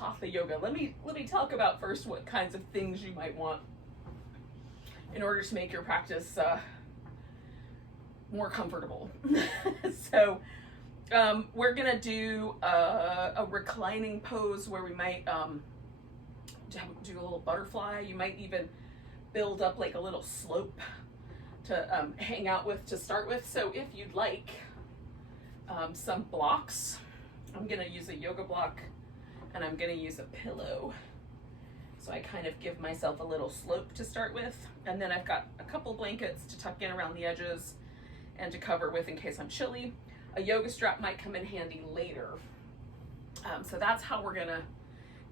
Hatha yoga. Let me talk about first what kinds of things you might want in order to make your practice more comfortable. So we're gonna do a reclining pose where we might do a little butterfly. You might even build up like a little slope to hang out with to start with. So if you'd like some blocks, I'm gonna use a yoga block and I'm gonna use a pillow. So I kind of give myself a little slope to start with, and then I've got a couple blankets to tuck in around the edges and to cover with in case I'm chilly. A yoga strap might come in handy later. So that's how we're gonna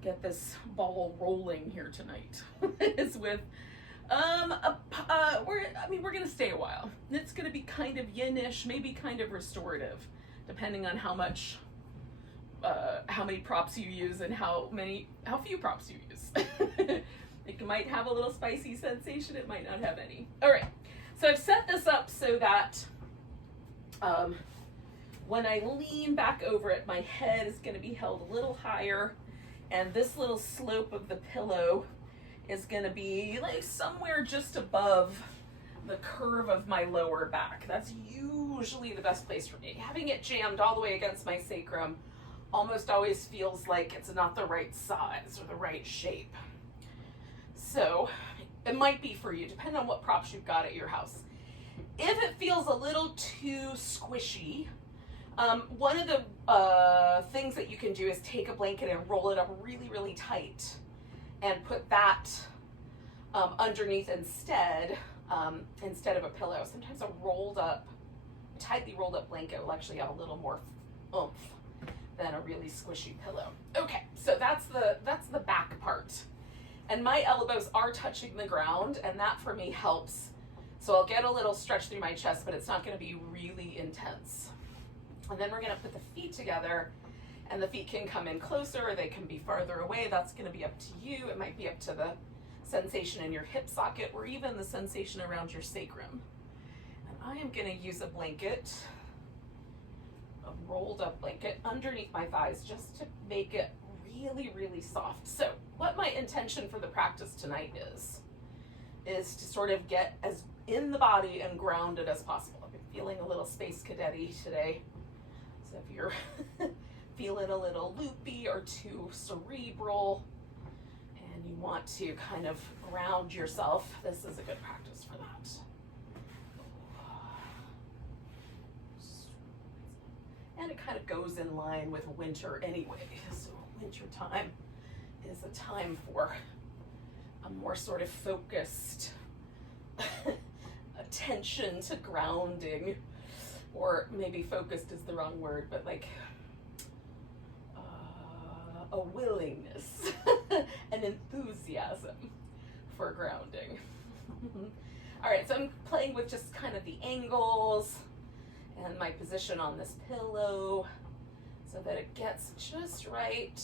get this ball rolling here tonight. Is with we're gonna stay a while. It's gonna be kind of yin-ish, maybe kind of restorative, depending on how many props you use and how few props you use. It might have a little spicy sensation, it might not have any. All right, so I've set this up so that when I lean back over it, my head is going to be held a little higher, and this little slope of the pillow is going to be like somewhere just above the curve of my lower back. That's usually the best place for me. Having it jammed all the way against my sacrum almost always feels like it's not the right size or the right shape. So it might be for you, depending on what props you've got at your house. If it feels a little too squishy, one of the things that you can do is take a blanket and roll it up really, really tight and put that underneath instead of a pillow. Sometimes a tightly rolled up blanket will actually have a little more oomph than a really squishy pillow. Okay, so that's the back part. And my elbows are touching the ground, and that for me helps. So I'll get a little stretch through my chest, but it's not gonna be really intense. And then we're gonna put the feet together, and the feet can come in closer or they can be farther away. That's gonna be up to you. It might be up to the sensation in your hip socket or even the sensation around your sacrum. And I am gonna use a blanket, a rolled up blanket underneath my thighs just to make it really, really soft. So what my intention for the practice tonight is to sort of get as in the body and grounded as possible. I've been feeling a little space cadet-y today. So if you're feeling a little loopy or too cerebral and you want to kind of ground yourself, this is a good practice for that. And it kind of goes in line with winter anyway. So winter time is a time for a more sort of focused attention to grounding, or maybe focused is the wrong word, but like a willingness, an enthusiasm for grounding. All right, so I'm playing with just kind of the angles and my position on this pillow so that it gets just right.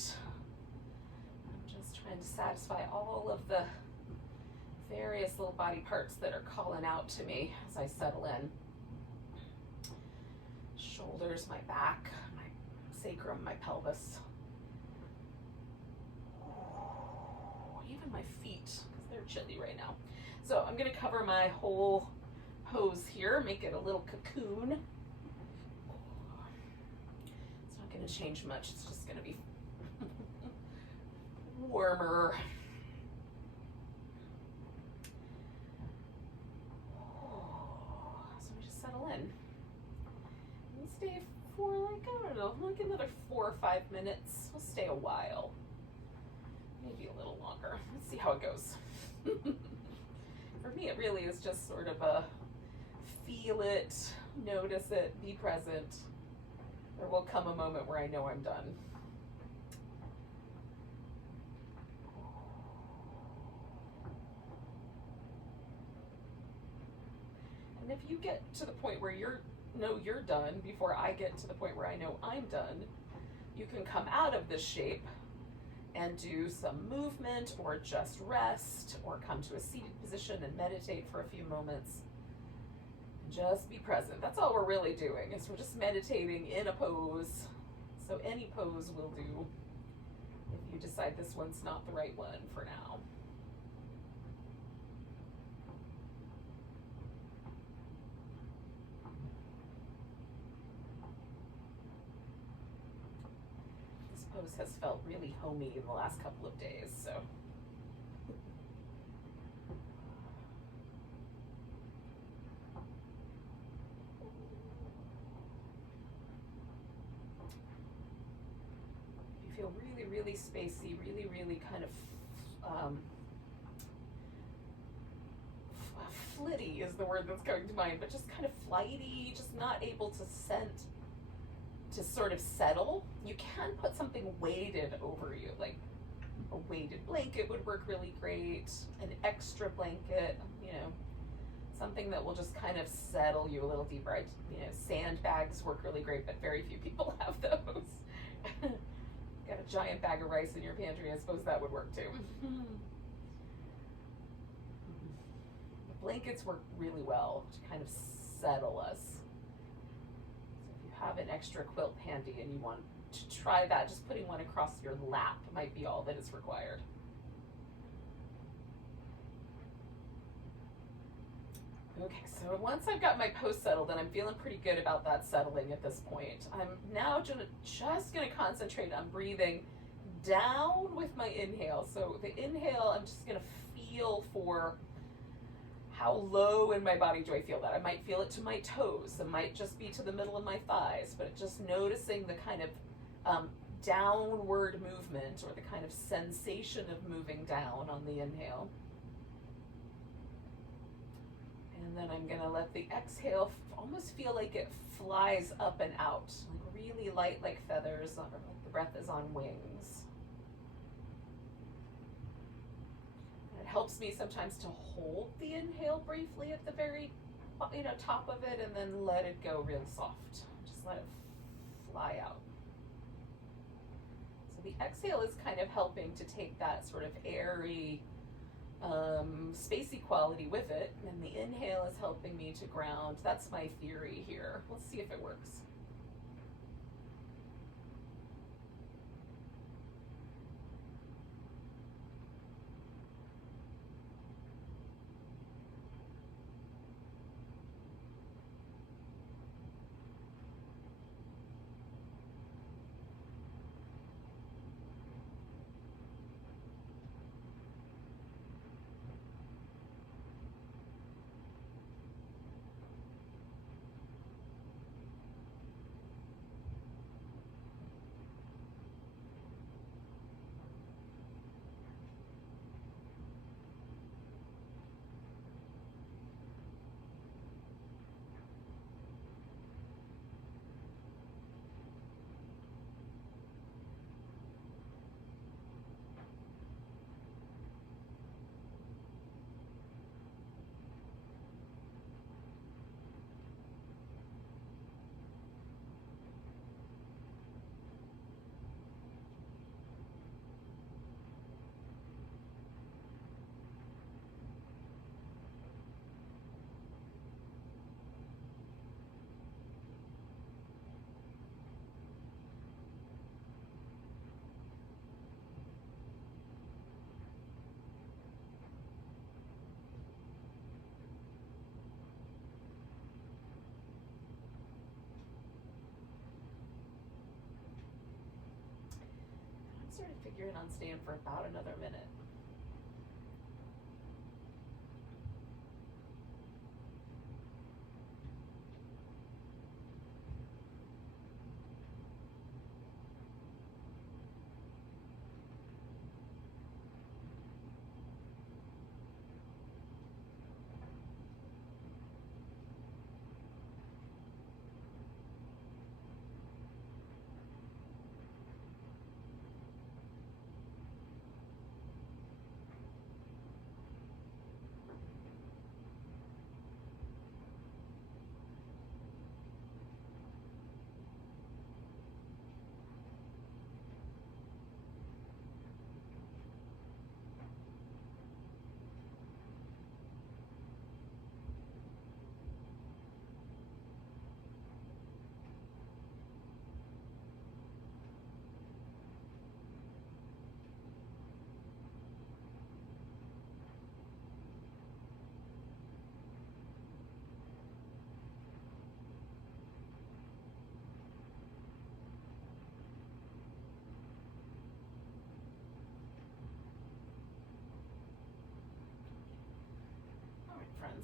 I'm just trying to satisfy all of the various little body parts that are calling out to me as I settle in. Shoulders, my back, my sacrum, my pelvis. Even my feet, because they're chilly right now. So I'm gonna cover my whole pose here, make it a little cocoon. It's not gonna change much, it's just gonna be warmer. So we just settle in. We'll stay for like, I don't know, like another 4 or 5 minutes. We'll stay a while. Maybe a little longer. Let's see how it goes. For me, it really is just sort of a feel it, notice it, be present. There will come a moment where I know I'm done. And if you get to the point where you're done before I get to the point where I know I'm done, you can come out of this shape and do some movement or just rest or come to a seated position and meditate for a few moments. Just be present. That's all we're really doing, is we're just meditating in a pose. So any pose will do if you decide this one's not the right one for now. This pose has felt really homey in the last couple of days, so. Feel really, really spacey, really, really kind of flitty is the word that's coming to mind, but just kind of flighty, just not able to sort of settle. You can put something weighted over you, like a weighted blanket would work really great, an extra blanket, you know, something that will just kind of settle you a little deeper. You know, sandbags work really great, but very few people have those. Got a giant bag of rice in your pantry, I suppose that would work too. The blankets work really well to kind of settle us. So if you have an extra quilt handy and you want to try that, just putting one across your lap might be all that is required. Okay, so once I've got my pose settled, and I'm feeling pretty good about that settling at this point, I'm now just gonna concentrate on breathing down with my inhale. So the inhale, I'm just gonna feel for how low in my body do I feel that. I might feel it to my toes, it might just be to the middle of my thighs, but just noticing the kind of downward movement, or the kind of sensation of moving down on the inhale. And then I'm gonna let the exhale almost feel like it flies up and out, like really light, like feathers, or like the breath is on wings. And it helps me sometimes to hold the inhale briefly at the very, top of it, and then let it go real soft. Just let it fly out. So the exhale is kind of helping to take that sort of airy, spacey quality with it, and the inhale is helping me to ground. That's my theory here. Let's see if it works. Sort of figuring on staying for about another minute.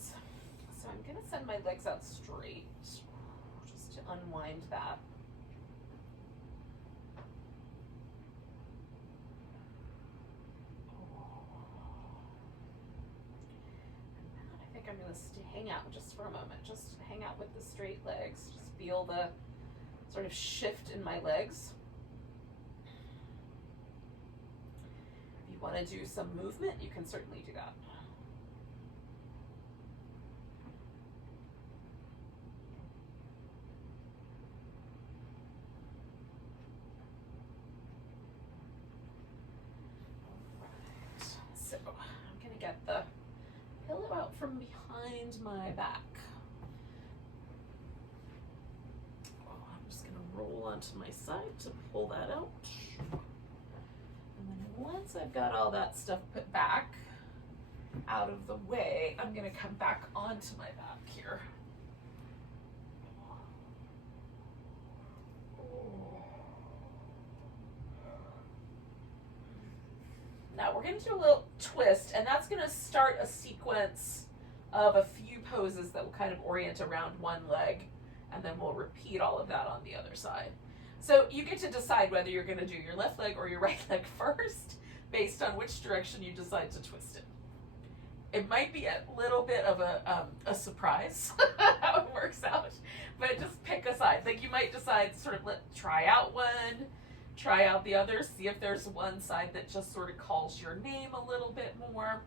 sides. So I'm going to send my legs out straight just to unwind that. I think I'm going to hang out just for a moment, just hang out with the straight legs, just feel the sort of shift in my legs. If you want to do some movement, you can certainly do that. So I'm going to get the pillow out from behind my back. I'm just going to roll onto my side to pull that out. And then once I've got all that stuff put back out of the way, I'm going to come back onto my back here. Now we're going to do a little twist, and that's going to start a sequence of a few poses that will kind of orient around one leg, and then we'll repeat all of that on the other side. So you get to decide whether you're going to do your left leg or your right leg first, based on which direction you decide to twist it. It might be a little bit of a surprise how it works out, but just pick a side. Like you might decide sort of try out one, try out the other, see if there's one side that just sort of calls your name a little bit more.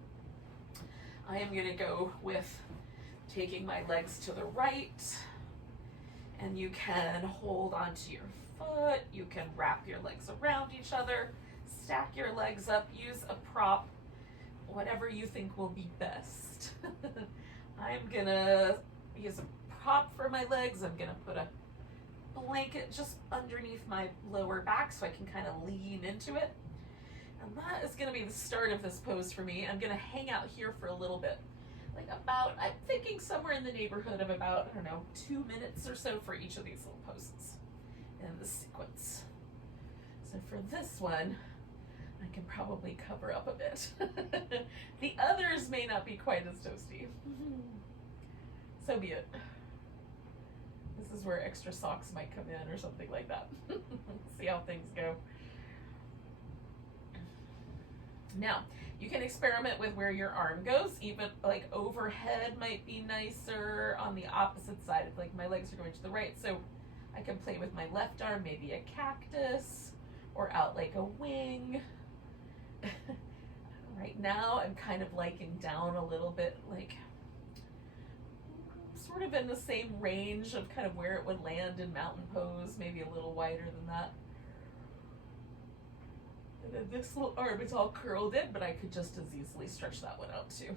I am going to go with taking my legs to the right, and you can hold onto your foot, you can wrap your legs around each other, stack your legs up, use a prop, whatever you think will be best. I'm going to use a prop for my legs. I'm going to put a blanket just underneath my lower back so I can kind of lean into it. And that is going to be the start of this pose for me. I'm going to hang out here for a little bit. Like I'm thinking somewhere in the neighborhood of about, 2 minutes or so for each of these little poses in this sequence. So for this one, I can probably cover up a bit. The others may not be quite as toasty. So be it. This is where extra socks might come in or something like that. See how things go. Now, you can experiment with where your arm goes. Even like overhead might be nicer on the opposite side. If like my legs are going to the right, so I can play with my left arm, maybe a cactus, or out like a wing. Right now, I'm kind of liking down a little bit, like sort of in the same range of kind of where it would land in mountain pose, maybe a little wider than that. And then this little arm is all curled in, but I could just as easily stretch that one out too.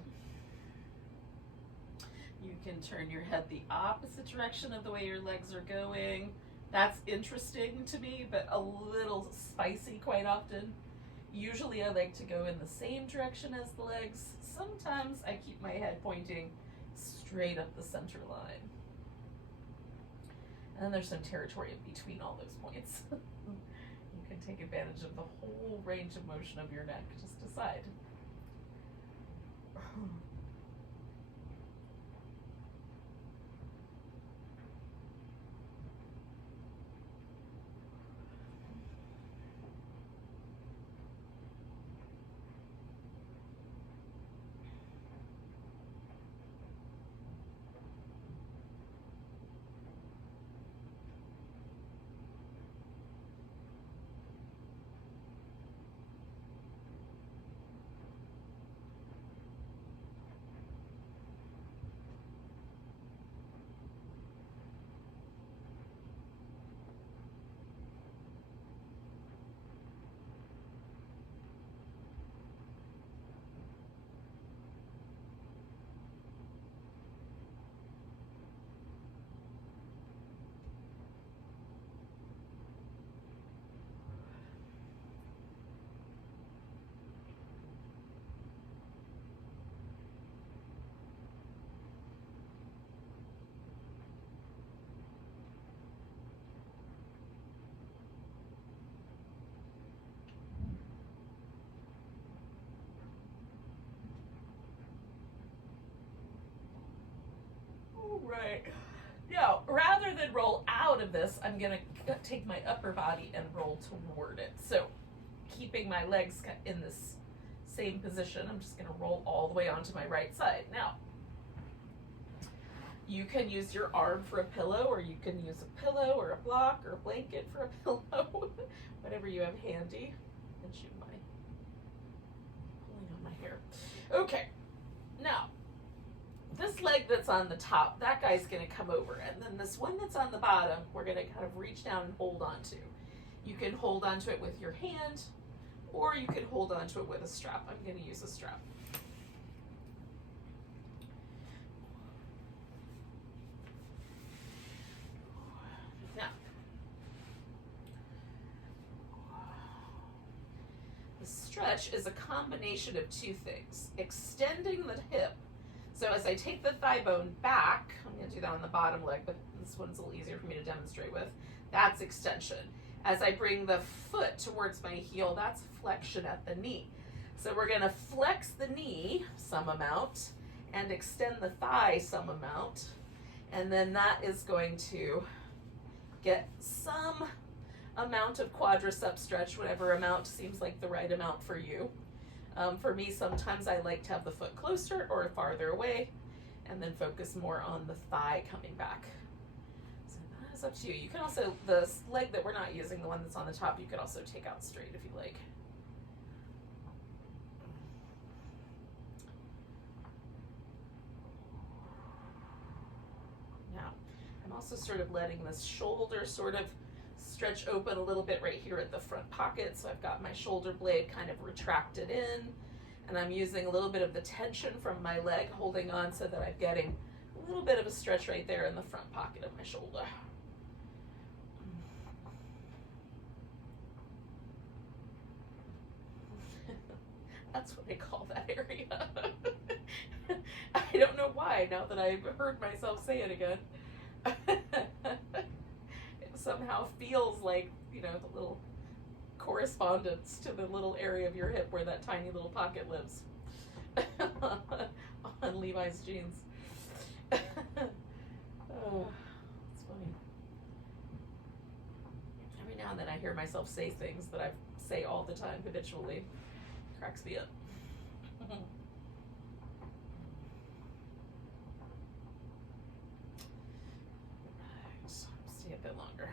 You can turn your head the opposite direction of the way your legs are going. That's interesting to me, but a little spicy quite often. Usually I like to go in the same direction as the legs. Sometimes I keep my head pointing straight up the center line. And then there's some territory in between all those points. You can take advantage of the whole range of motion of your neck. Just decide. rather than roll out of this, I'm gonna take my upper body and roll toward it. So keeping my legs in this same position, I'm just gonna roll all the way onto my right side. Now, you can use your arm for a pillow, or you can use a pillow or a block or a blanket for a pillow, whatever you have handy. And shoot, my pulling on my hair. Okay, now this leg that's on the top, that guy's gonna come over, and then this one that's on the bottom, we're gonna kind of reach down and hold on to. You can hold on to it with your hand, or you can hold on to it with a strap. I'm gonna use a strap. Now, the stretch is a combination of two things. Extending the hip. So as I take the thigh bone back, I'm going to do that on the bottom leg, but this one's a little easier for me to demonstrate with. That's extension. As I bring the foot towards my heel, that's flexion at the knee. So we're going to flex the knee some amount and extend the thigh some amount. And then that is going to get some amount of quadricep stretch, whatever amount seems like the right amount for you. For me, sometimes I like to have the foot closer or farther away, and then focus more on the thigh coming back. So that is up to you. You can also, the leg that we're not using, the one that's on the top, you could also take out straight if you like. Now, I'm also sort of letting this shoulder sort of stretch open a little bit right here at the front pocket. So I've got my shoulder blade kind of retracted in, and I'm using a little bit of the tension from my leg holding on so that I'm getting a little bit of a stretch right there in the front pocket of my shoulder. That's what I call that area. I don't know why, now that I've heard myself say it again. Somehow feels like, you know, the little correspondence to the little area of your hip where that tiny little pocket lives on Levi's jeans. Oh, it's funny. Every now and then I hear myself say things that I say all the time habitually. Cracks me up. Stay a bit longer.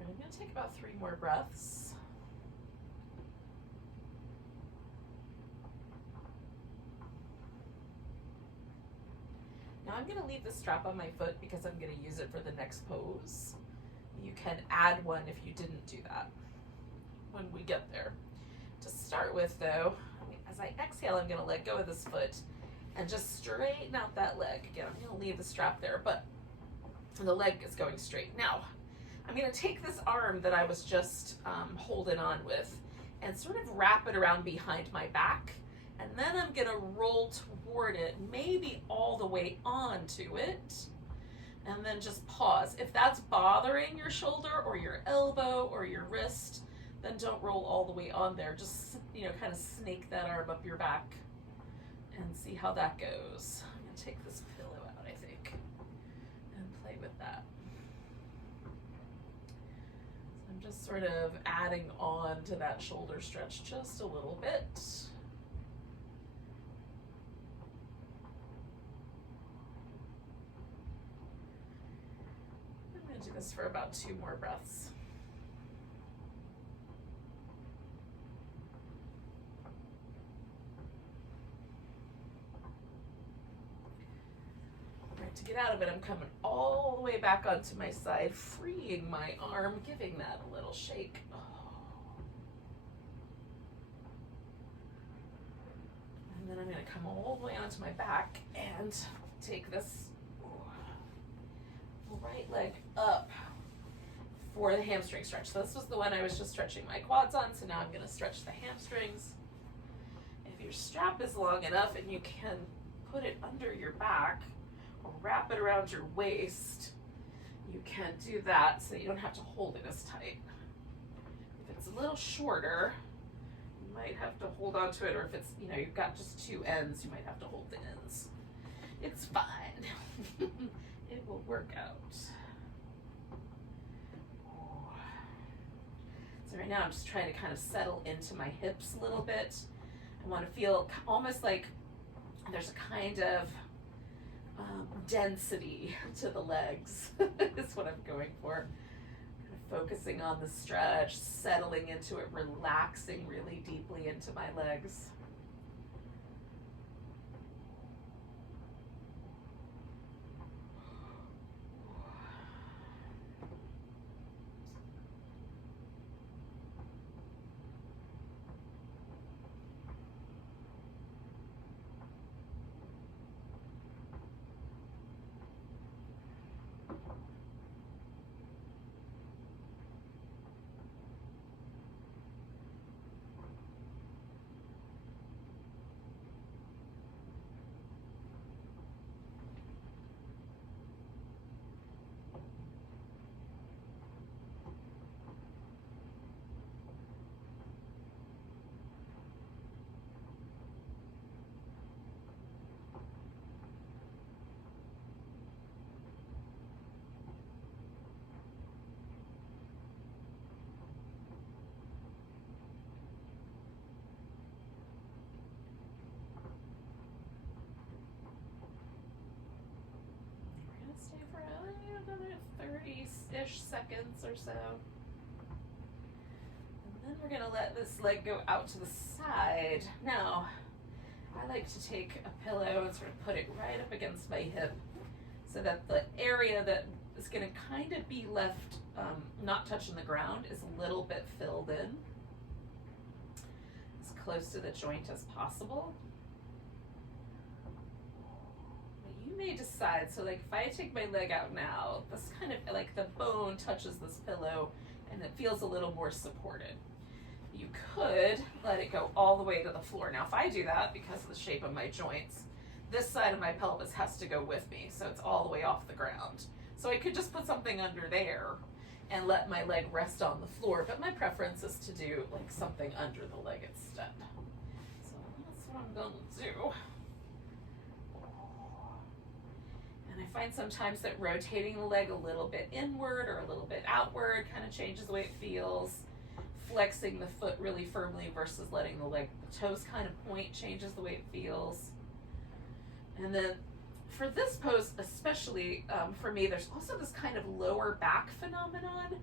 I'm going to take about 3 more breaths. Now I'm going to leave the strap on my foot because I'm going to use it for the next pose. You can add one if you didn't do that when we get there. To start with though, as I exhale, I'm going to let go of this foot and just straighten out that leg. Again, I'm going to leave the strap there, but the leg is going straight. Now, I'm going to take this arm that I was just holding on with and sort of wrap it around behind my back, and then I'm going to roll toward it, maybe all the way onto it, and then just pause. If that's bothering your shoulder or your elbow or your wrist, then don't roll all the way on there. Just, you know, kind of snake that arm up your back and see how that goes. I'm going to take this pillow out, I think, and play with that. I'm just sort of adding on to that shoulder stretch just a little bit. I'm going to do this for about 2 more breaths. To get out of it, I'm coming all the way back onto my side, freeing my arm, giving that a little shake. Oh. come all the way onto my back and take this right leg up for the hamstring stretch. So this was the one I was just stretching my quads on, so now I'm going to stretch the hamstrings. If your strap is long enough and you can put it under your back or wrap it around your waist, you can do that so you don't have to hold it as tight. If it's a little shorter, you might have to hold on to it, or if it's, you know, you've got just two ends, you might have to hold the ends. It's fine. It will work out. So right now I'm just trying to kind of settle into my hips a little bit. I want to feel almost like there's a kind of density to the legs is what I'm going for. Kind of focusing on the stretch, settling into it, relaxing really deeply into my legs. Stay for another 30-ish seconds or so. And then we're going to let this leg go out to the side. Now, I like to take a pillow and sort of put it right up against my hip so that the area that is going to kind of be left not touching the ground is a little bit filled in, as close to the joint as possible. You may decide, so like if I take my leg out now, this kind of like the bone touches this pillow and it feels a little more supported. You could let it go all the way to the floor. Now if I do that, because of the shape of my joints, this side of my pelvis has to go with me, so it's all the way off the ground. So I could just put something under there and let my leg rest on the floor, but my preference is to do like something under the leg instead. So that's what I'm going to do. And I find sometimes that rotating the leg a little bit inward or a little bit outward kind of changes the way it feels. Flexing the foot really firmly versus letting the toes kind of point changes the way it feels. And then for this pose, especially for me, there's also this kind of lower back phenomenon.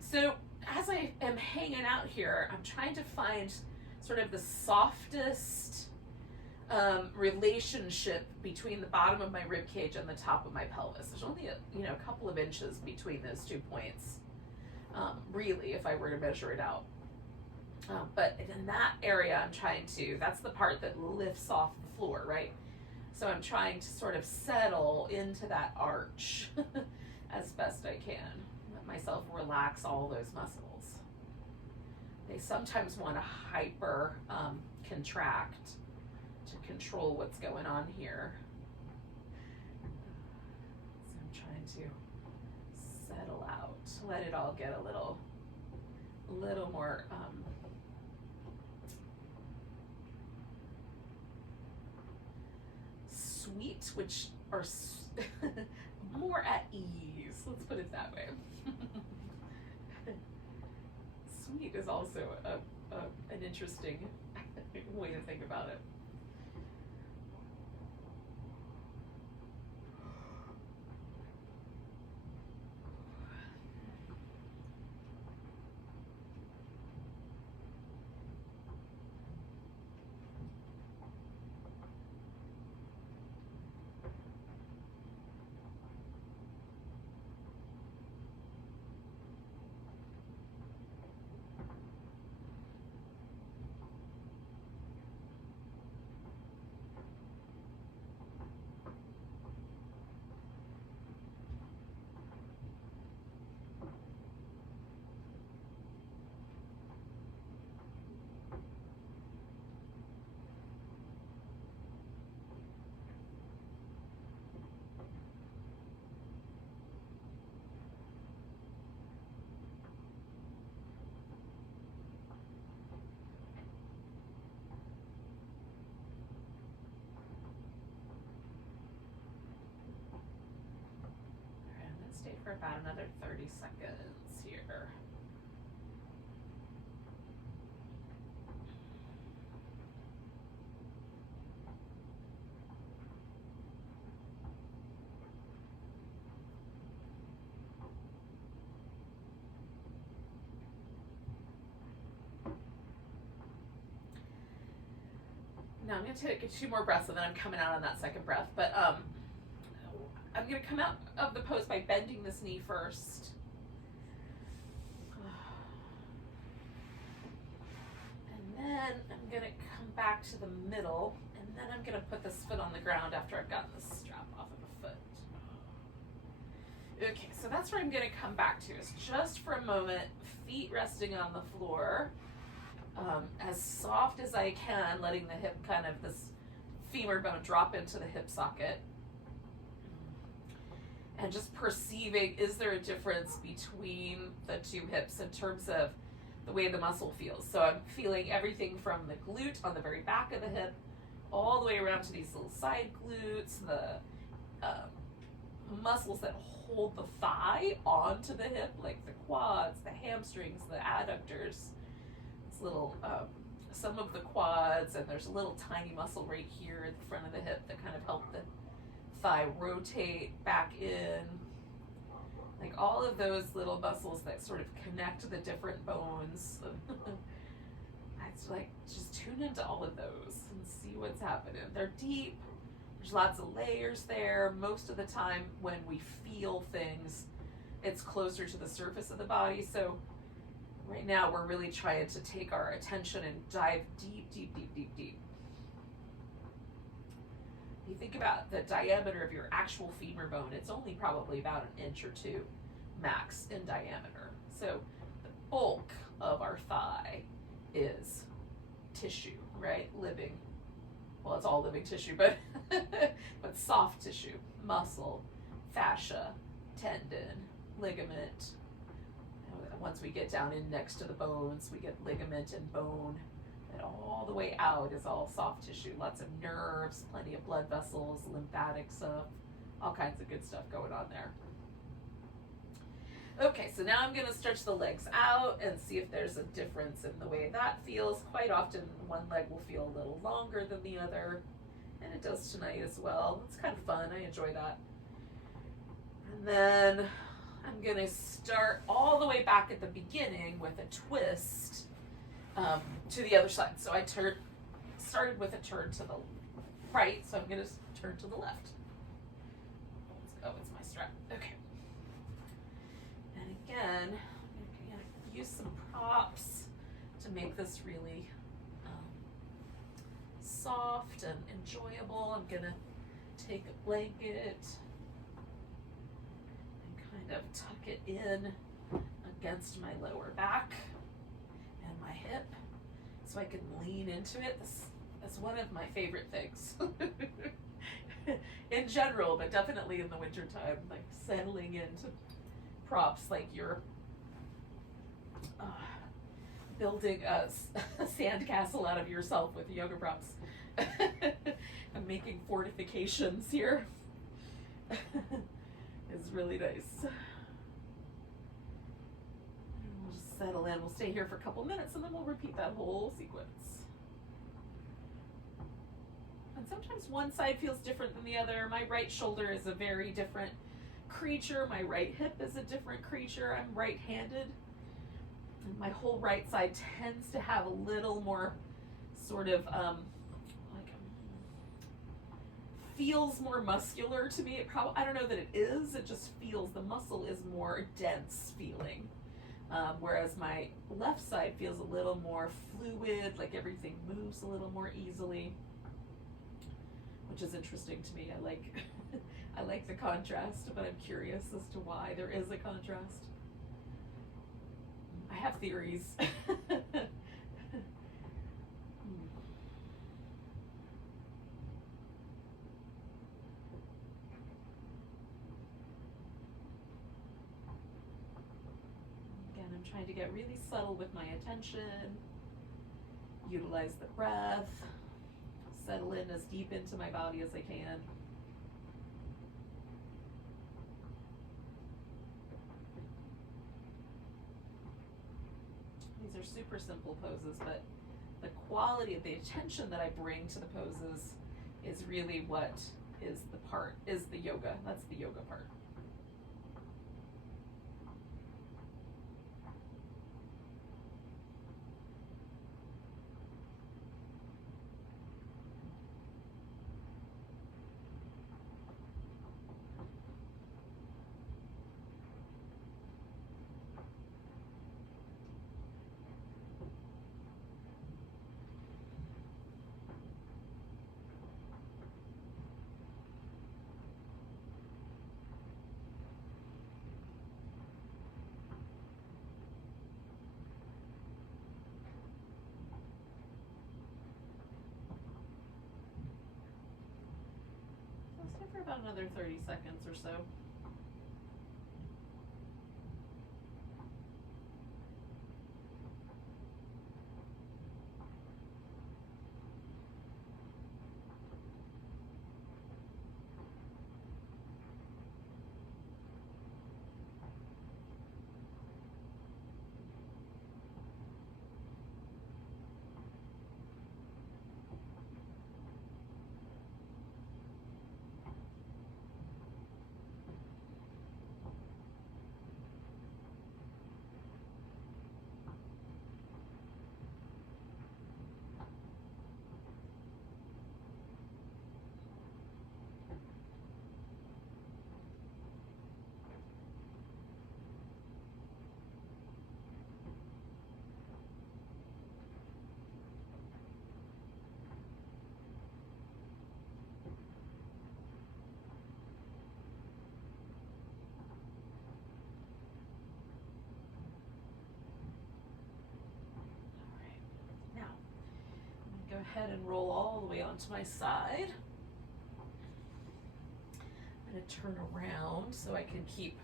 So as I am hanging out here, I'm trying to find sort of the softest relationship between the bottom of my rib cage and the top of my pelvis. There's only a couple of inches between those 2 points, really, if I were to measure it out. But in that area, I'm trying to, that's the part that lifts off the floor, right? So I'm trying to sort of settle into that arch as best I can. Let myself relax all those muscles. They sometimes want to hyper contract to control what's going on here. So I'm trying to settle out, let it all get a little more sweet, which are more at ease. Let's put it that way. Sweet is also an interesting way to think about it. for about another 30 seconds here. Now I'm going to take 2 more breaths and then I'm coming out on that second breath. But I'm going to come out of the pose by bending this knee first. And then I'm going to come back to the middle. And then I'm going to put this foot on the ground after I've gotten the strap off of the foot. Okay, so that's where I'm going to come back to, is just for a moment, feet resting on the floor. As soft as I can, letting the hip kind of, this femur bone drop into the hip socket. And just perceiving, is there a difference between the 2 hips in terms of the way the muscle feels? So I'm feeling everything from the glute on the very back of the hip, all the way around to these little side glutes, the muscles that hold the thigh onto the hip, like the quads, the hamstrings, the adductors. Little some of the quads, and there's a little tiny muscle right here at the front of the hip that kind of help the thigh rotate back in, like all of those little muscles that sort of connect the different bones. It's like, just tune into all of those and see what's happening. They're deep, there's lots of layers there. Most of the time when we feel things, it's closer to the surface of the body. So right now, we're really trying to take our attention and dive deep, deep, deep, deep, deep. You think about the diameter of your actual femur bone, it's only probably about 1 inch or 2 max in diameter. So the bulk of our thigh is tissue, right? Living, well, it's all living tissue, but but soft tissue, muscle, fascia, tendon, ligament. Once we get down in next to the bones, we get ligament and bone, and all the way out is all soft tissue. Lots of nerves, plenty of blood vessels, lymphatic stuff, all kinds of good stuff going on there. Okay, so now I'm going to stretch the legs out and see if there's a difference in the way that feels. Quite often, one leg will feel a little longer than the other, and it does tonight as well. It's kind of fun. I enjoy that. And then I'm going to start all the way back at the beginning with a twist to the other side. So I started with a turn to the right, so I'm going to turn to the left. Oh, it's my strap. Okay. And again, I'm going to use some props to make this really soft and enjoyable. I'm going to take a blanket, of tuck it in against my lower back and my hip so I can lean into it. That's one of my favorite things in general, but definitely in the wintertime, like settling into props like you're building a sandcastle out of yourself with yoga props. I'm making fortifications here. Is really nice. We'll just settle in. We'll stay here for a couple minutes and then we'll repeat that whole sequence. And sometimes one side feels different than the other. My right shoulder is a very different creature. My right hip is a different creature. I'm right-handed. And my whole right side tends to have a little more sort of feels more muscular to me. I don't know that it is, it just feels, the muscle is more dense feeling. Whereas my left side feels a little more fluid, like everything moves a little more easily, which is interesting to me. I like I like the contrast, but I'm curious as to why there is a contrast. I have theories. Trying to get really subtle with my attention, utilize the breath, settle in as deep into my body as I can. These are super simple poses, but the quality of the attention that I bring to the poses is really what is the yoga. That's the yoga part. Stay for about another 30 seconds or so. Go ahead and roll all the way onto my side. I'm going to turn around so I can keep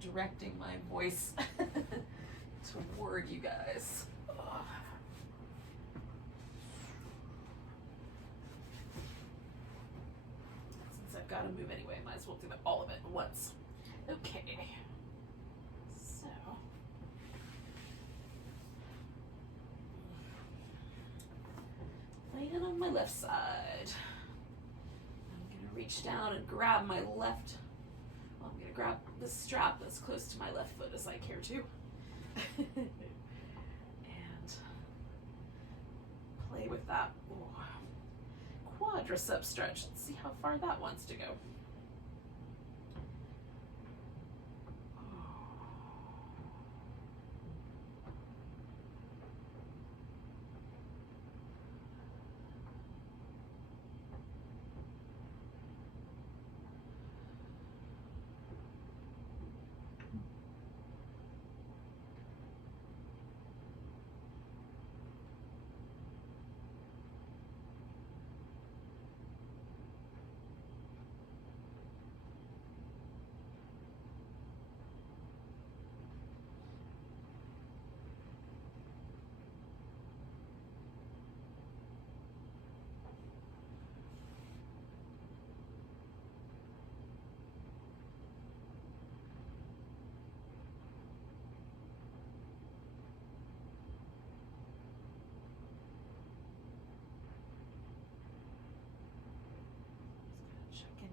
directing my voice toward you guys. Since I've got to move anyway, I might as well do all of it at once. Okay. So. Laying on my left side. I'm going to reach down and grab my left. Well, I'm going to grab the strap that's close to my left foot as I care to. And play with that. Ooh. Quadricep stretch. Let's see how far that wants to go.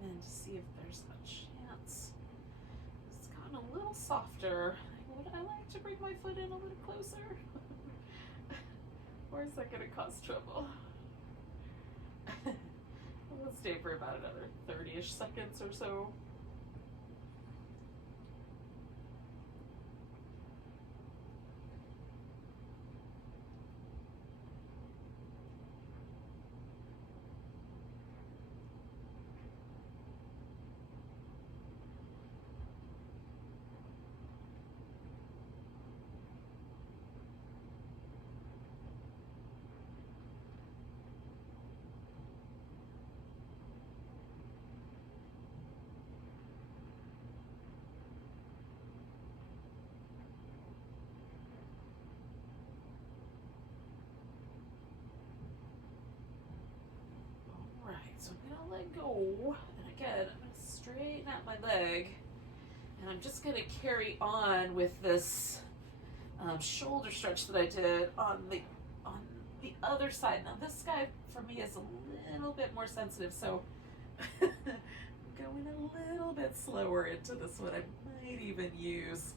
In to see if there's a chance. It's gotten a little softer. Would I like to bring my foot in a little closer? Or is that going to cause trouble? We'll stay for about another 30-ish seconds or so. So I'm gonna let go, and again, I'm gonna straighten out my leg, and I'm just gonna carry on with this shoulder stretch that I did on the other side. Now this guy for me is a little bit more sensitive, so going a little bit slower into this one. I might even use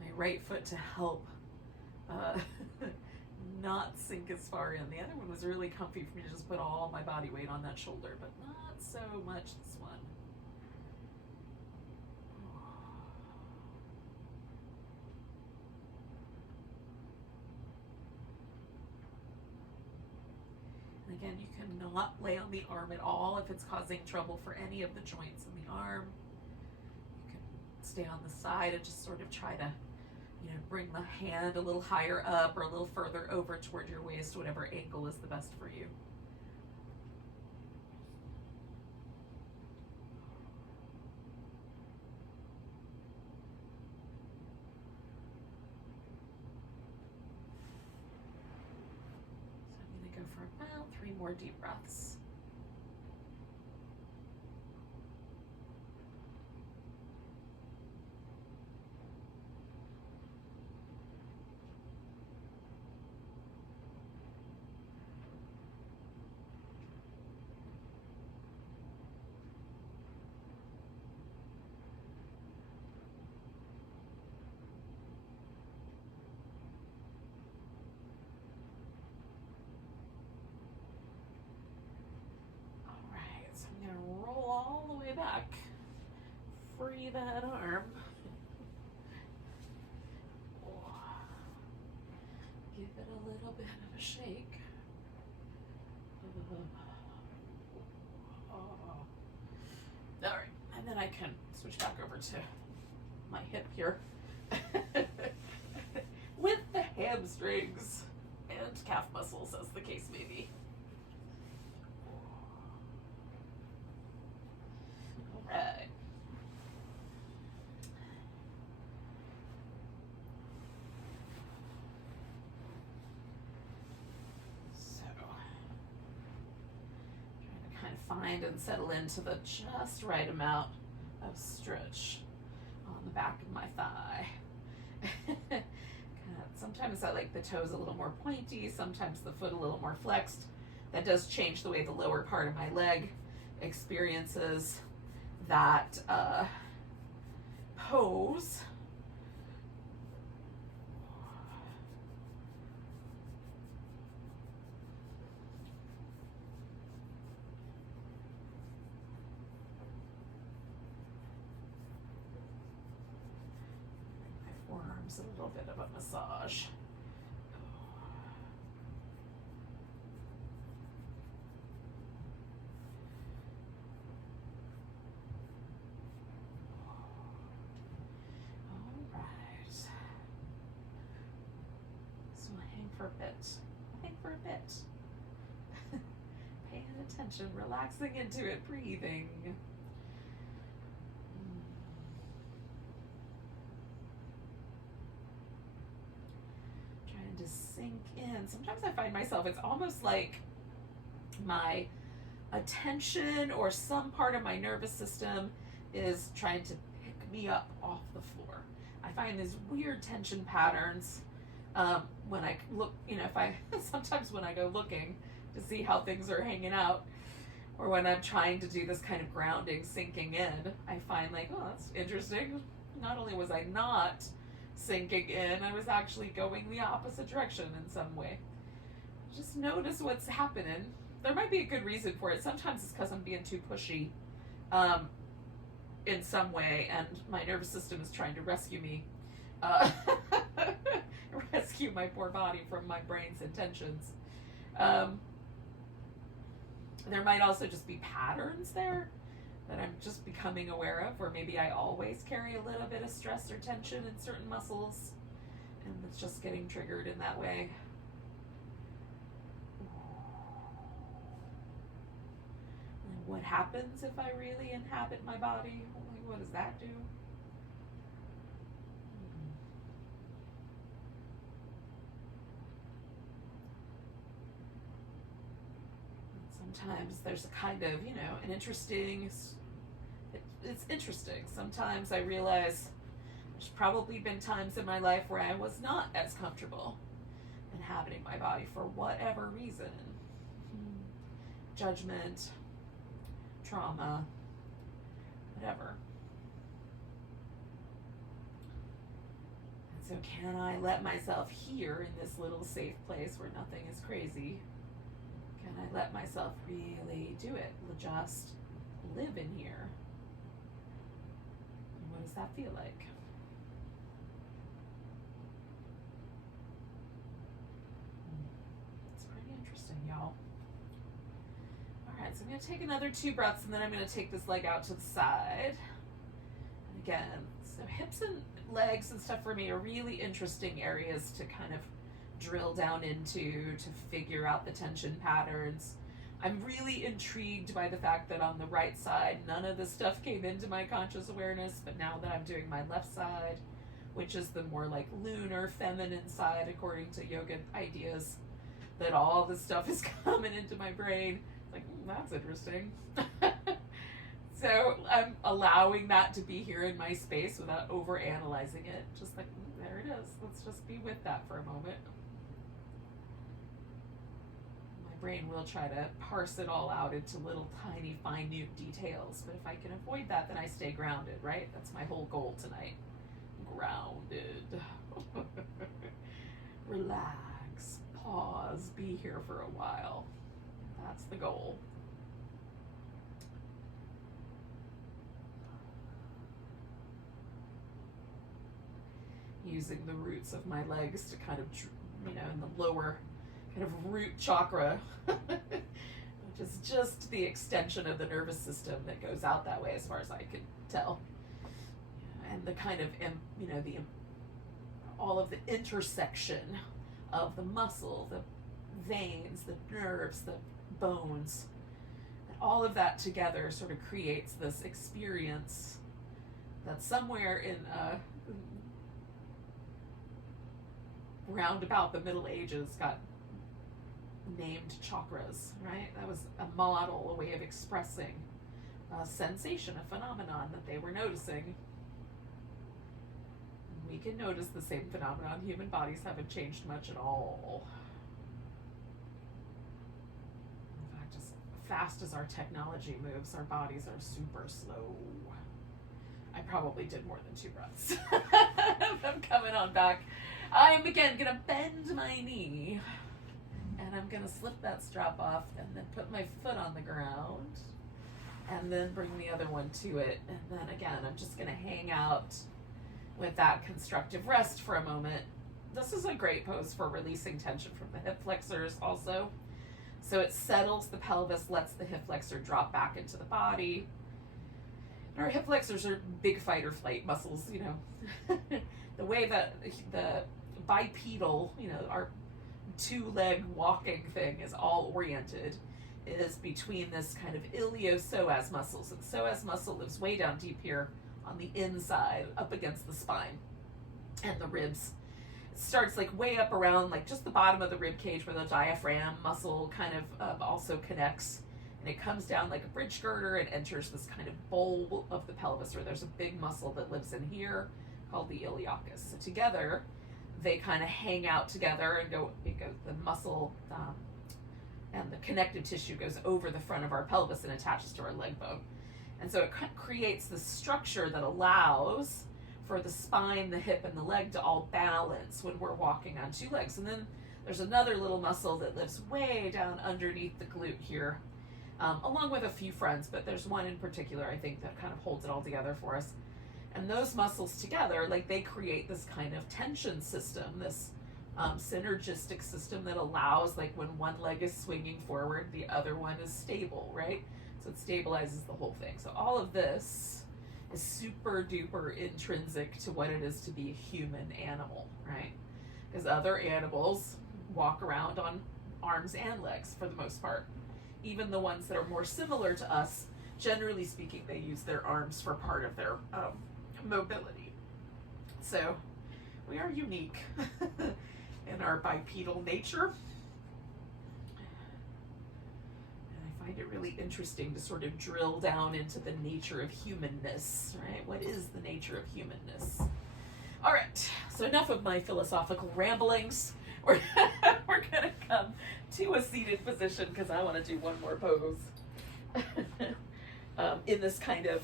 my right foot to help not sink as far in. The other one was really comfy for me to just put all my body weight on that shoulder, but not so much this one. And again, you cannot lay on the arm at all if it's causing trouble for any of the joints in the arm. You can stay on the side and just sort of try to, you know, bring the hand a little higher up or a little further over toward your waist, whatever angle is the best for you. So I'm going to go for about 3 more deep breaths. All the way back. Free that arm. Give it a little bit of a shake. All right, and then I can switch back over to my hip here with the hamstrings and calf muscles, as the case may be. Right. So, trying to kind of find and settle into the just right amount of stretch on the back of my thigh. Sometimes I like the toes a little more pointy, sometimes the foot a little more flexed. That does change the way the lower part of my leg experiences that pose. My forearms a little bit of a massage. For a bit. Paying attention, relaxing into it, breathing. Trying to sink in. Sometimes I find myself, it's almost like my attention or some part of my nervous system is trying to pick me up off the floor. I find these weird tension patterns when I look, you know, sometimes when I go looking to see how things are hanging out, or when I'm trying to do this kind of grounding, sinking in, I find like, oh, that's interesting. Not only was I not sinking in, I was actually going the opposite direction in some way. Just notice what's happening. There might be a good reason for it. Sometimes it's because I'm being too pushy in some way, and my nervous system is trying to rescue me. Rescue my poor body from my brain's intentions. There might also just be patterns there that I'm just becoming aware of, or maybe I always carry a little bit of stress or tension in certain muscles, and it's just getting triggered in that way. And what happens if I really inhabit my body? What does that do? Sometimes there's a kind of, you know, an interesting, it's interesting. Sometimes I realize There's probably been times in my life where I was not as comfortable inhabiting my body for whatever reason. Judgment, trauma, whatever. And so can I let myself here in this little safe place where nothing is crazy? Can I let myself really do it? Just live in here? And what does that feel like? It's pretty interesting, y'all. All right, so I'm going to take another 2 breaths, and then I'm going to take this leg out to the side. And again, so hips and legs and stuff for me are really interesting areas to kind of drill down into, to figure out the tension patterns. I'm really intrigued by the fact that on the right side, none of this stuff came into my conscious awareness, but now that I'm doing my left side, which is the more like lunar, feminine side, according to yoga ideas, that all this stuff is coming into my brain. It's like, that's interesting. So I'm allowing that to be here in my space without over analyzing it. Just like, there it is. Let's just be with that for a moment. My brain will try to parse it all out into little tiny, minute details. But if I can avoid that, then I stay grounded, right? That's my whole goal tonight. Grounded. Relax. Pause. Be here for a while. That's the goal. Using the roots of my legs to kind of, in the lower kind of root chakra, which is just the extension of the nervous system that goes out that way as far as I can tell. And the kind of, all of the intersection of the muscle, the veins, the nerves, the bones, all of that together sort of creates this experience that somewhere in round about the Middle Ages got named chakras, right? That was a model, a way of expressing a sensation, a phenomenon that they were noticing. We can notice the same phenomenon. Human bodies haven't changed much at all. In fact, as fast as our technology moves, our bodies are super slow. I probably did more than 2 breaths. I'm coming on back. I'm again gonna bend my knee, and I'm gonna slip that strap off and then put my foot on the ground and then bring the other one to it. And then again, I'm just gonna hang out with that constructive rest for a moment. This is a great pose for releasing tension from the hip flexors also. So it settles the pelvis, lets the hip flexor drop back into the body. And our hip flexors are big fight or flight muscles, The way that the bipedal, our 2-leg walking thing is all oriented is between this kind of iliopsoas muscles. And psoas muscle lives way down deep here on the inside, up against the spine and the ribs. It starts like way up around like just the bottom of the rib cage where the diaphragm muscle kind of also connects. And it comes down like a bridge girder and enters this kind of bowl of the pelvis where there's a big muscle that lives in here called the iliacus. So together, they kind of hang out together and the muscle and the connective tissue goes over the front of our pelvis and attaches to our leg bone. And so it creates this structure that allows for the spine, the hip, and the leg to all balance when we're walking on 2 legs. And then there's another little muscle that lives way down underneath the glute here, along with a few friends, but there's one in particular, I think, that kind of holds it all together for us. And those muscles together, they create this kind of tension system, this synergistic system that allows, when one leg is swinging forward, the other one is stable, right? So it stabilizes the whole thing. So all of this is super duper intrinsic to what it is to be a human animal, right? Because other animals walk around on arms and legs for the most part. Even the ones that are more similar to us, generally speaking, they use their arms for part of their mobility. So we are unique in our bipedal nature. And I find it really interesting to sort of drill down into the nature of humanness, right? What is the nature of humanness? All right, so enough of my philosophical ramblings. We're, we're gonna come to a seated position because I want to do one more pose in this kind of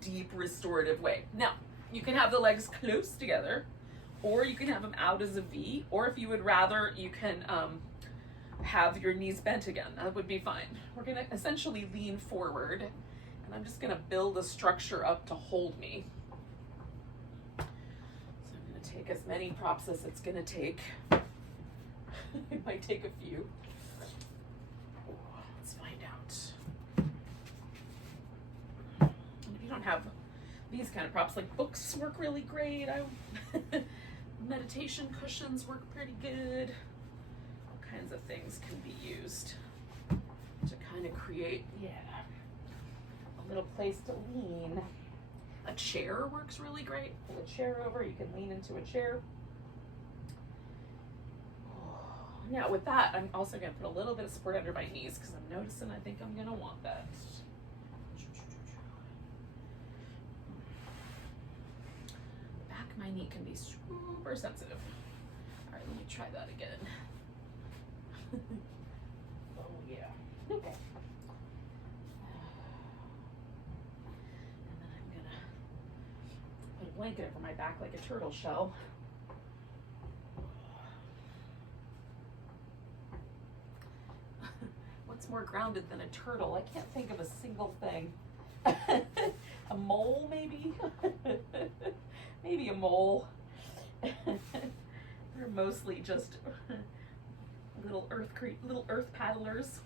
deep restorative way. Now, you can have the legs close together, or you can have them out as a V, or if you would rather, you can have your knees bent again. That would be fine. We're gonna essentially lean forward, and I'm just gonna build a structure up to hold me. Take as many props as it's gonna take. It might take a few. Let's find out. And if you don't have these kind of props, like books work really great. Meditation cushions work pretty good. All kinds of things can be used to kind of create, a little place to lean. A chair works really great. Pull a chair over, you can lean into a chair. Now with that, I'm also gonna put a little bit of support under my knees because I'm noticing I think I'm gonna want that. The back of my knee can be super sensitive. All right, let me try that again. Oh yeah, okay. Blanket over my back like a turtle shell. What's more grounded than a turtle? I can't think of a single thing. A mole, maybe? Maybe a mole. They're mostly just little earth paddlers.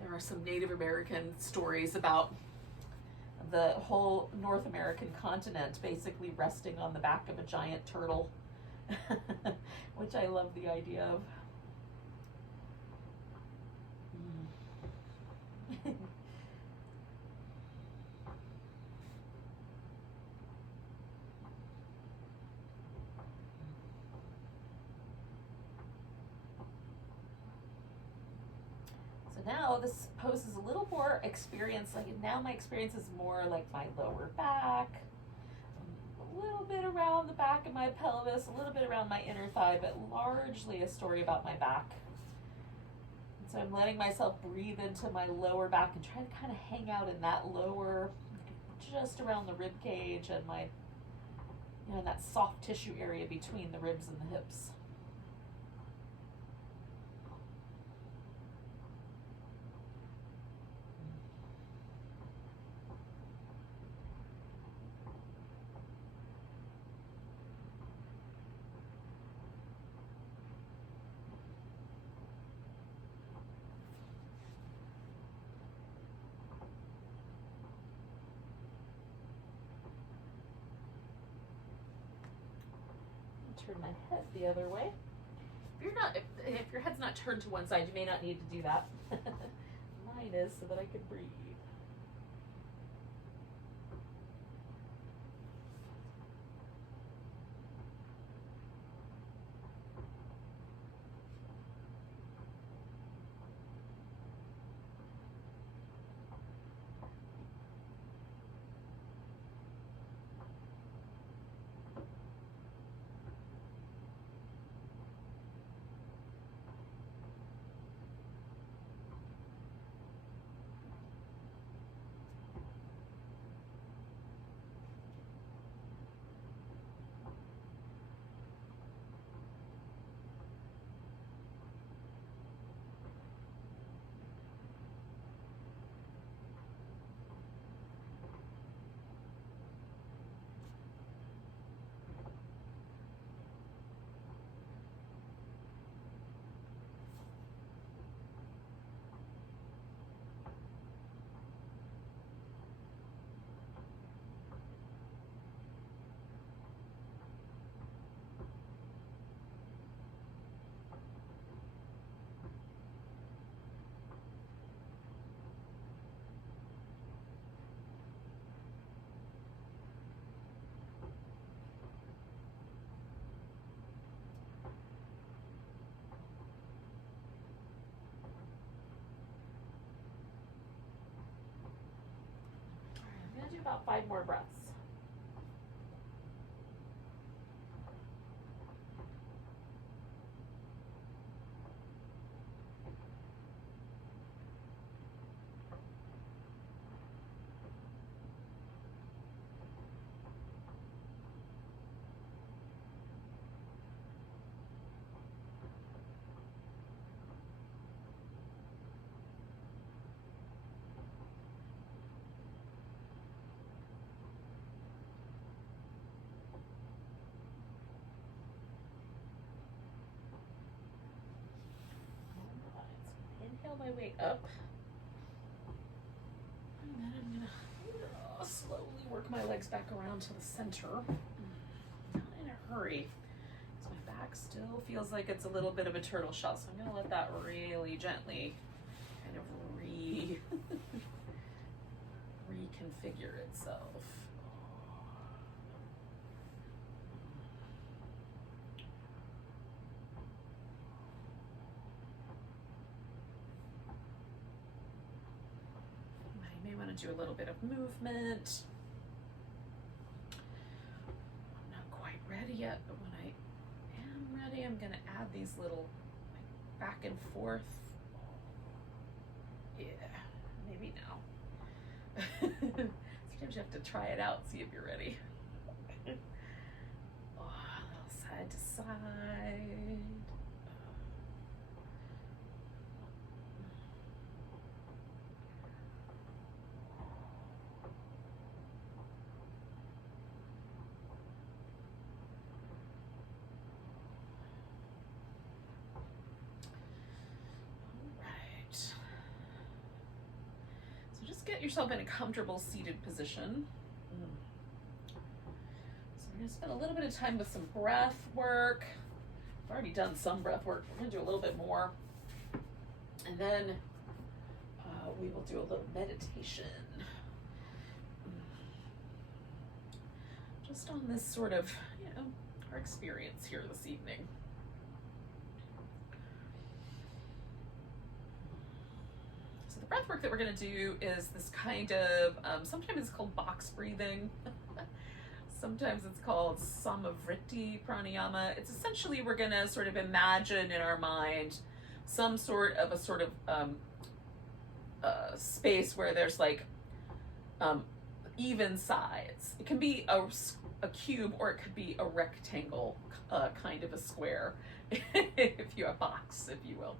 There are some Native American stories about the whole North American continent basically resting on the back of a giant turtle, which I love the idea of. Now this pose is a little more experience, like now my experience is more like my lower back, a little bit around the back of my pelvis, a little bit around my inner thigh, but largely a story about my back. And so I'm letting myself breathe into my lower back and try to kind of hang out in that lower, just around the rib cage and my, that soft tissue area between the ribs and the hips. Turn my head the other way. If your head's not turned to one side, you may not need to do that. Mine is so that I can breathe. about 5 more breaths. Inhale my way up. And then I'm gonna slowly work my legs back around to the center. Not in a hurry, because my back still feels like it's a little bit of a turtle shell. So I'm gonna let that really gently kind of reconfigure itself. Do a little bit of movement. I'm not quite ready yet, but when I am ready, I'm going to add these little back and forth. Yeah, maybe now. Sometimes you have to try it out, see if you're ready. Oh, a little side to side. Get yourself in a comfortable seated position. So we're going to spend a little bit of time with some breath work. I've already done some breath work. We're going to do a little bit more. And then we will do a little meditation. Just on this sort of, our experience here this evening. The breath work that we're going to do is this kind of, sometimes it's called box breathing. Sometimes it's called samavriti pranayama. It's essentially, we're going to sort of imagine in our mind some sort of space where there's like even sides. It can be a cube or it could be a rectangle, kind of a square, if you have a box, if you will.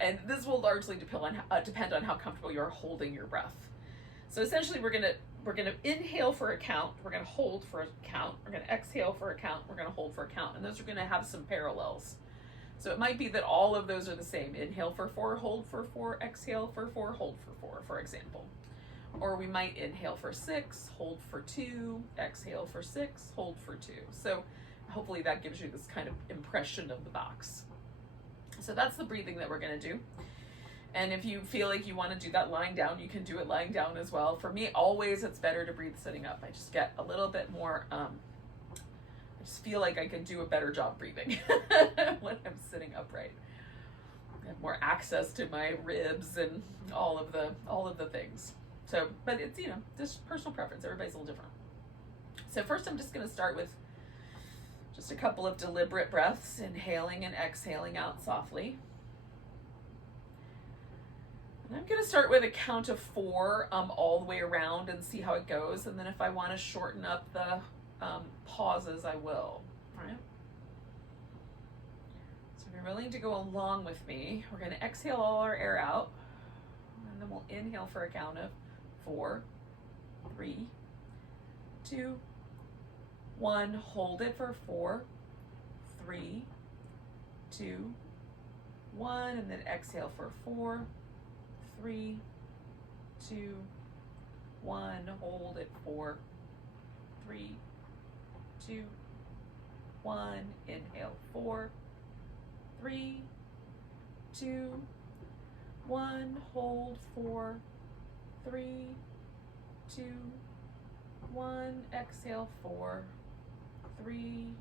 And this will largely depend on how comfortable you are holding your breath. So essentially, we're gonna inhale for a count. We're gonna hold for a count. We're gonna exhale for a count. We're gonna hold for a count, and those are gonna have some parallels. So it might be that all of those are the same. Inhale for 4, hold for 4, exhale for 4, hold for 4, for example. Or we might inhale for 6, hold for 2, exhale for 6, hold for 2. So hopefully that gives you this kind of impression of the box. So that's the breathing that we're going to do. And if you feel like you want to do that lying down, you can do it lying down as well. For me, always it's better to breathe sitting up. I just get a little bit more, I just feel like I can do a better job breathing when I'm sitting upright. I have more access to my ribs and all of the things. So, but it's, just personal preference. Everybody's a little different. So first I'm just going to start with just a couple of deliberate breaths, inhaling and exhaling out softly. And I'm going to start with a count of 4 all the way around and see how it goes. And then if I want to shorten up the pauses, I will. All right? So if you're willing to go along with me, we're going to exhale all our air out. And then we'll inhale for a count of 4, 3, 2, 1, hold it for 4, 3, 2, 1, and then exhale for 4, 3, 2, 1, hold it 4, 3, 2, 1, inhale 4, 3, 2, 1, hold 4, 3, 2, 1, exhale 4, 3,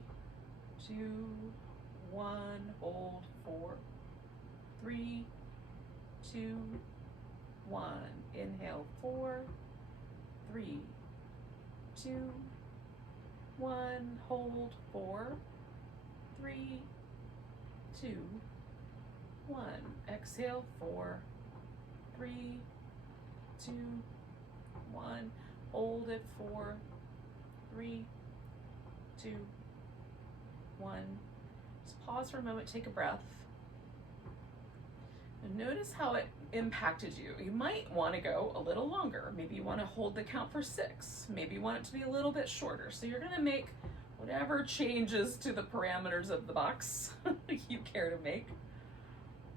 2, 1, hold 4, 3, 2, 1, inhale 4, 3, 2, 1. Hold. 4, 3, 2, 1. Exhale. 4, 3, 2, 1. Hold it. 4, 3, 2, 1. Just pause for a moment, take a breath. And notice how it impacted you. You might want to go a little longer. Maybe you want to hold the count for 6. Maybe you want it to be a little bit shorter. So you're going to make whatever changes to the parameters of the box you care to make.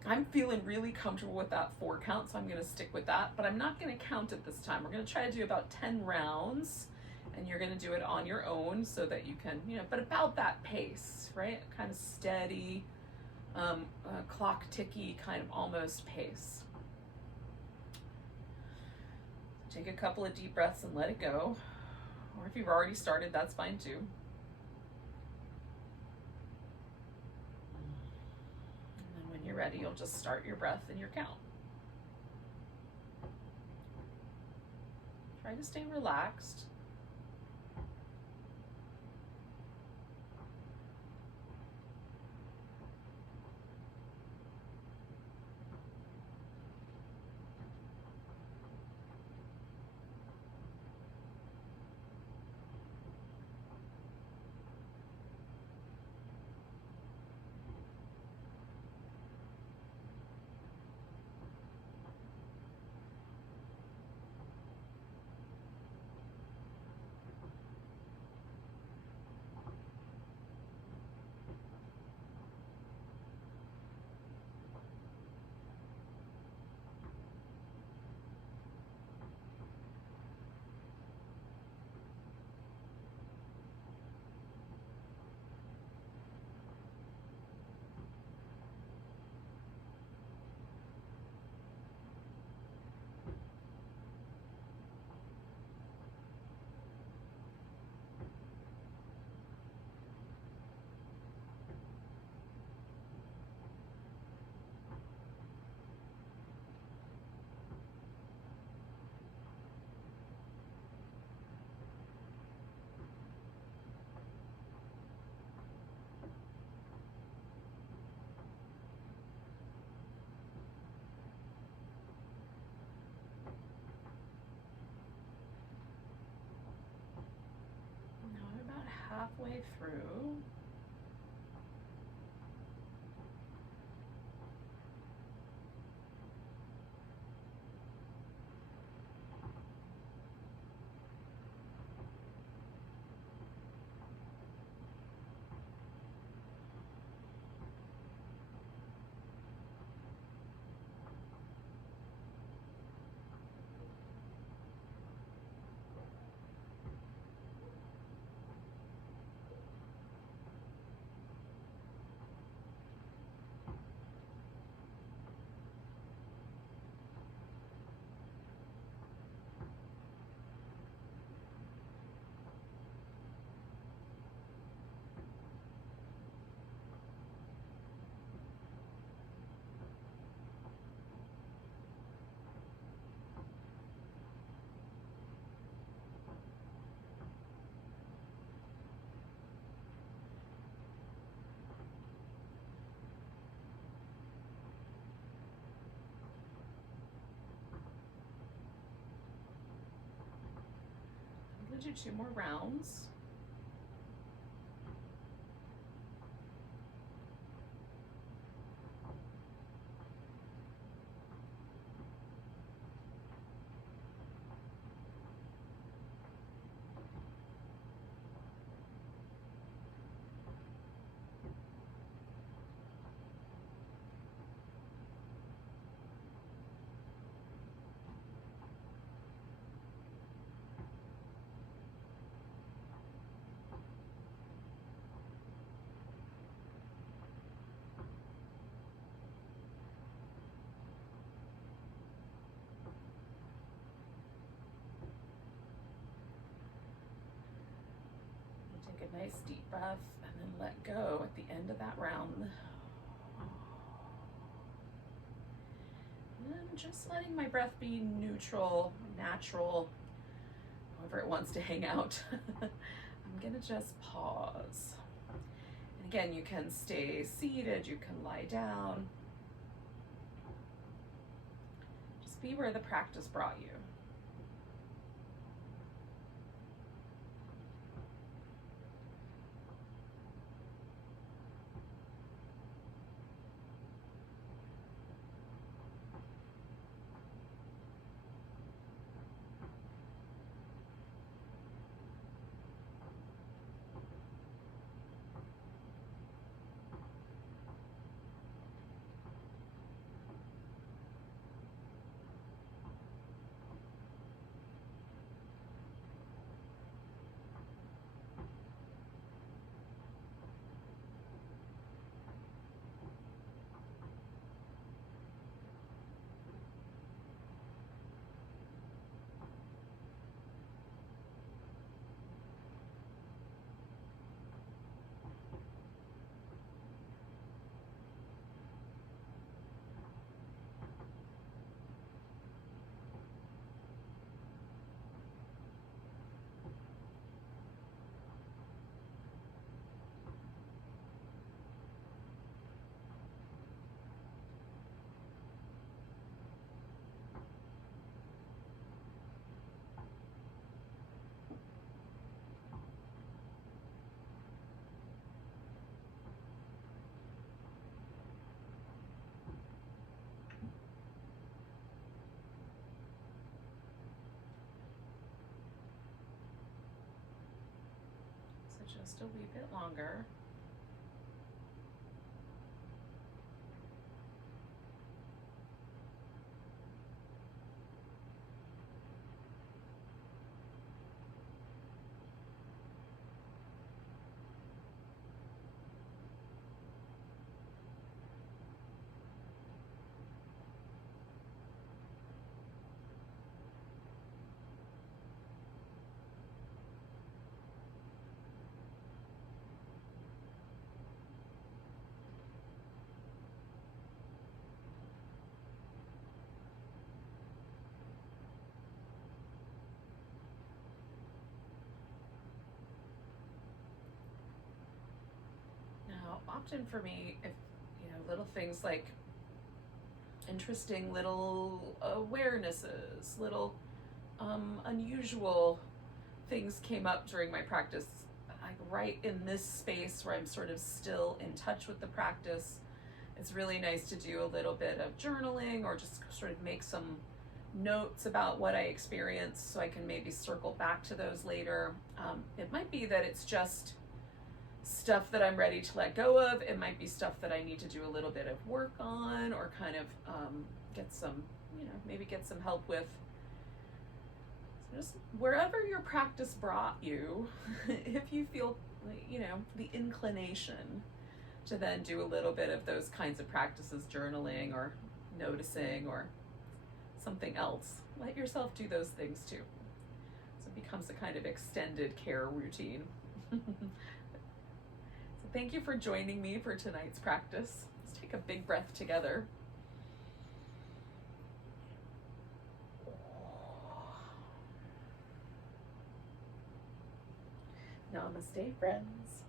I'm feeling really comfortable with that 4 count, so I'm going to stick with that, but I'm not going to count it this time. We're going to try to do about 10 rounds, and you're going to do it on your own so that you can, but about that pace, right? Kind of steady, clock ticky kind of almost pace. Take a couple of deep breaths and let it go. Or if you've already started, that's fine too. And then when you're ready, you'll just start your breath and your count. Try to stay relaxed. Halfway through. I'm going to do 2 more rounds. Take a nice deep breath and then let go at the end of that round. And I'm just letting my breath be neutral, natural. however it wants to hang out. I'm gonna just pause. And again, you can stay seated, you can lie down. Just be where the practice brought you. Just a wee bit longer. Often for me, if little things like interesting little awarenesses, little unusual things came up during my practice, like right in this space where I'm sort of still in touch with the practice, it's really nice to do a little bit of journaling or just sort of make some notes about what I experienced so I can maybe circle back to those later. It might be that it's just stuff that I'm ready to let go of. It might be stuff that I need to do a little bit of work on or kind of get some, maybe get some help with. So just wherever your practice brought you, if you feel, the inclination to then do a little bit of those kinds of practices, journaling or noticing or something else, let yourself do those things too. So it becomes a kind of extended care routine. Thank you for joining me for tonight's practice. Let's take a big breath together. Namaste, friends.